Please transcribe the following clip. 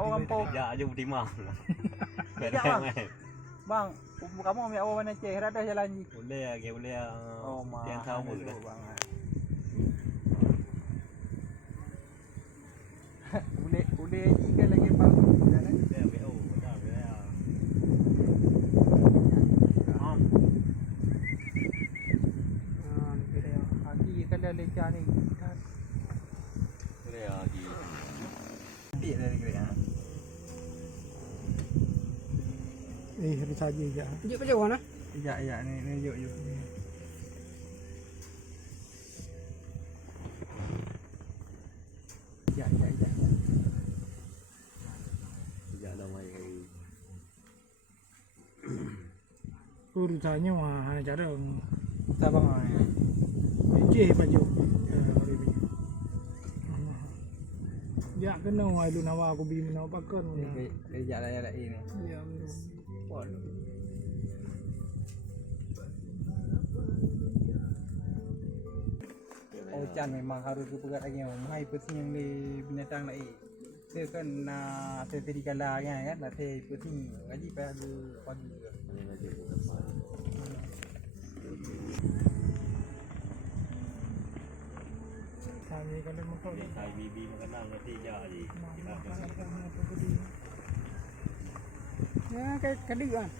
orang pau. Ya aja Budiman. Tidak bang. Bang, kamu ambil awal mana Aceh? Ada jalan ni. Boleh ya, boleh ya. Oh, Tiang tahu dah. bang. Boleh jika lagi bang. Dia BO, dah ya. Lagi kalau lecah ni. Boleh ya di. Dia dari kira. Harus saja je. Tunjuk pada orang lah. Ya ni yuk. Ya. Ya dah mai kali. Urusannya mah cara Sabang ni. je baju. Ya kena lu nawa aku beli mana pakai ni. Kerja lah ini. Ya. Ocan memang harus berpegat lagi. Mai pusing di binatang lagi. Saya kan nak sertifikat lah kan. Nak saya pusing. Gaji pada pagi. Kami kalau makan ni. Sai bibi makanan nanti ya di. Ya kayak kadi kan.